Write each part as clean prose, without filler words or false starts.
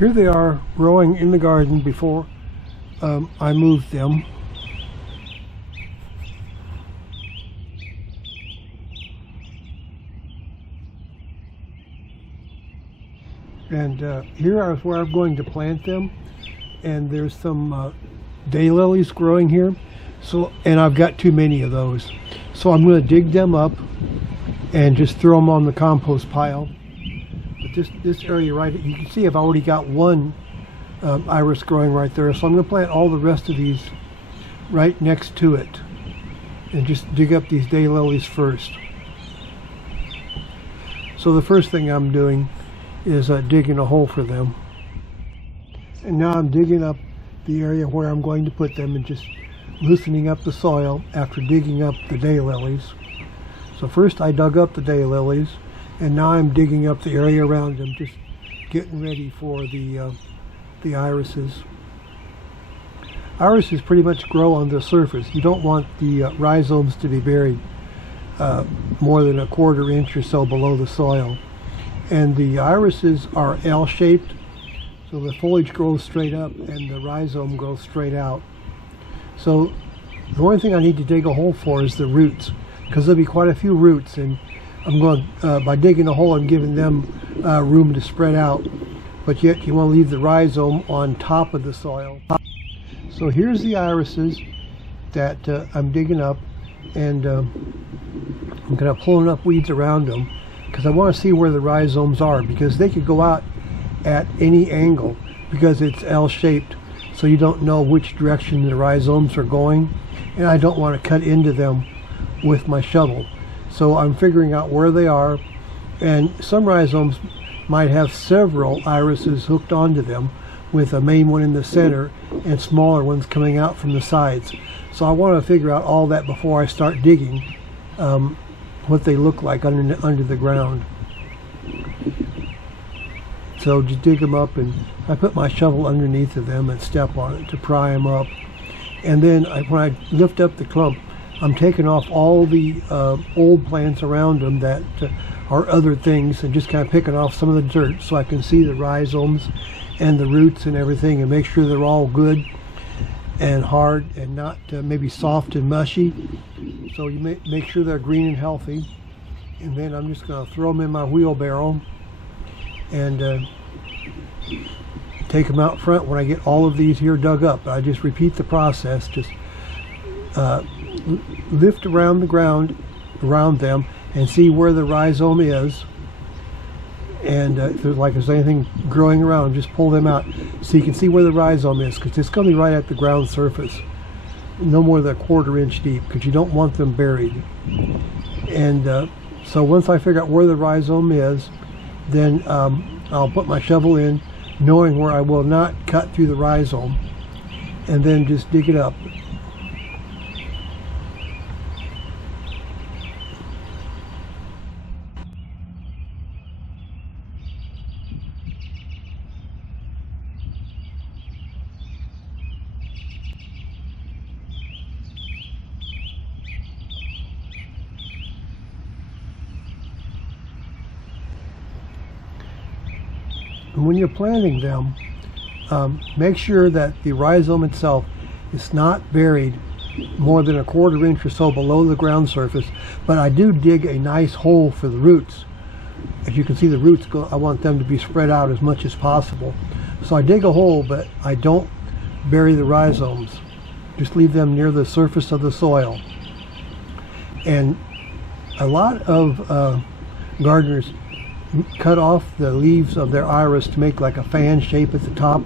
Here they are growing in the garden before I moved them. And here is where I'm going to plant them. And there's some daylilies growing here. And I've got too many of those. So I'm going to dig them up and just throw them on the compost pile. But this area right, you can see I've already got one iris growing right there. So I'm going to plant all the rest of these right next to it. And just dig up these daylilies first. So the first thing I'm doing is digging a hole for them. And now I'm digging up the area where I'm going to put them and just loosening up the soil after digging up the daylilies. So first I dug up the daylilies, and now I'm digging up the area around them, just getting ready for the irises. Irises pretty much grow on the surface. You don't want the rhizomes to be buried more than a quarter inch or so below the soil. And the irises are L-shaped, so the foliage grows straight up and the rhizome grows straight out. So the only thing I need to dig a hole for is the roots, because there'll be quite a few roots, and I'm going by digging a hole, I'm giving them room to spread out, but yet you want to leave the rhizome on top of the soil. So here's the irises that I'm digging up, and I'm kind of pulling up weeds around them because I want to see where the rhizomes are, because they could go out at any angle because it's L-shaped, so you don't know which direction the rhizomes are going, and I don't want to cut into them with my shovel. So I'm figuring out where they are, and some rhizomes might have several irises hooked onto them with a main one in the center and smaller ones coming out from the sides. So I want to figure out all that before I start digging, what they look like under the ground. So just dig them up, and I put my shovel underneath of them and step on it to pry them up. And then when I lift up the clump, I'm taking off all the old plants around them that are other things, and just kind of picking off some of the dirt so I can see the rhizomes and the roots and everything, and make sure they're all good and hard and not maybe soft and mushy. So you make sure they're green and healthy. And then I'm just going to throw them in my wheelbarrow and take them out front when I get all of these here dug up. I just repeat the process, just lift around the ground around them and see where the rhizome is, and if there's anything growing around, just pull them out so you can see where the rhizome is, because it's going to be right at the ground surface, no more than a quarter inch deep, because you don't want them buried. And so once I figure out where the rhizome is, then I'll put my shovel in, knowing where I will not cut through the rhizome, and then just dig it up. And when you're planting them, make sure that the rhizome itself is not buried more than a quarter inch or so below the ground surface. But I do dig a nice hole for the roots. As you can see, the roots I want them to be spread out as much as possible. So I dig a hole, but I don't bury the rhizomes. Just leave them near the surface of the soil. And a lot of gardeners cut off the leaves of their iris to make like a fan shape at the top,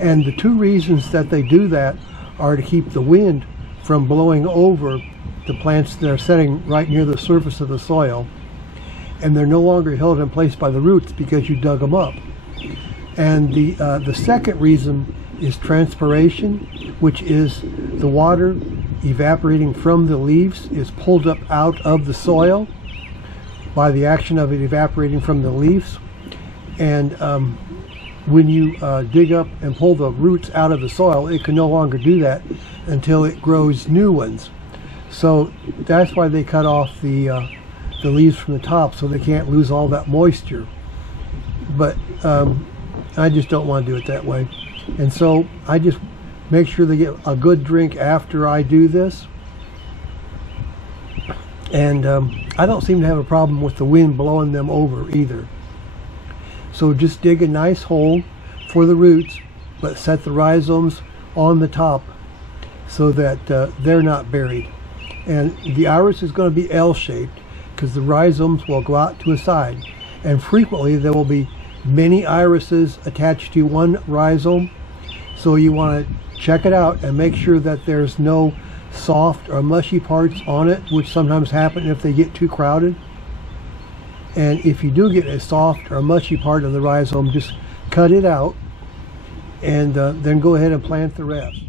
and the two reasons that they do that are to keep the wind from blowing over the plants that are setting right near the surface of the soil, and they're no longer held in place by the roots because you dug them up. And the second reason is transpiration, which is the water evaporating from the leaves is pulled up out of the soil by the action of it evaporating from the leaves. And when you dig up and pull the roots out of the soil, it can no longer do that until it grows new ones. So that's why they cut off the leaves from the top, so they can't lose all that moisture. But I just don't want to do it that way. And so I just make sure they get a good drink after I do this. And I don't seem to have a problem with the wind blowing them over either. So just dig a nice hole for the roots, but set the rhizomes on the top so that they're not buried. And the iris is going to be L-shaped because the rhizomes will go out to a side. And frequently there will be many irises attached to one rhizome. So you want to check it out and make sure that there's no soft or mushy parts on it, which sometimes happen if they get too crowded. And if you do get a soft or mushy part of the rhizome, just cut it out and then go ahead and plant the rest.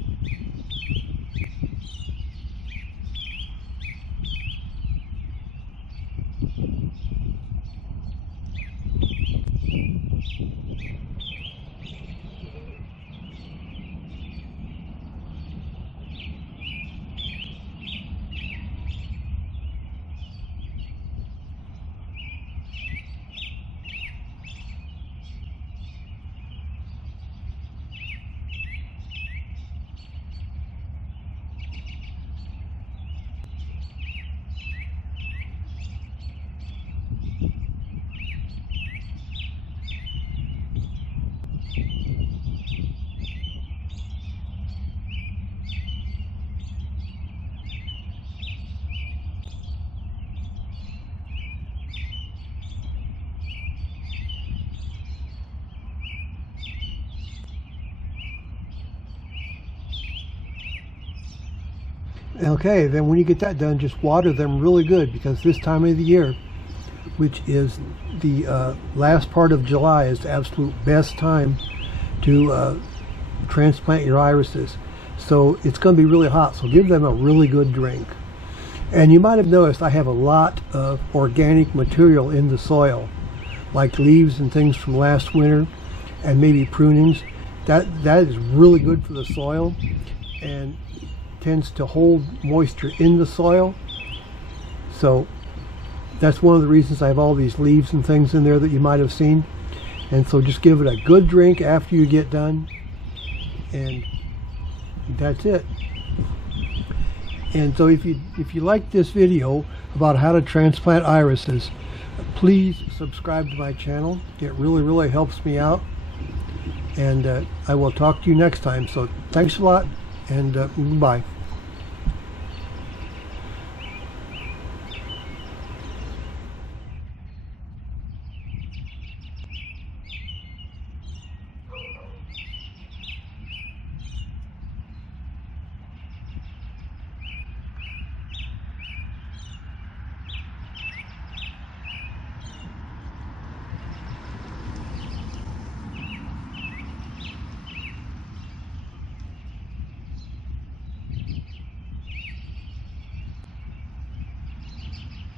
Okay, then when you get that done, just water them really good, because this time of the year, which is the last part of July, is the absolute best time to transplant your irises. So it's going to be really hot, so give them a really good drink. And you might have noticed I have a lot of organic material in the soil, like leaves and things from last winter and maybe prunings. That is really good for the soil and tends to hold moisture in the soil. So that's one of the reasons I have all these leaves and things in there that you might have seen. And so just give it a good drink after you get done, and that's it. And so if you like this video about how to transplant irises, please subscribe to my channel. It really helps me out. And I will talk to you next time. So thanks a lot, and bye.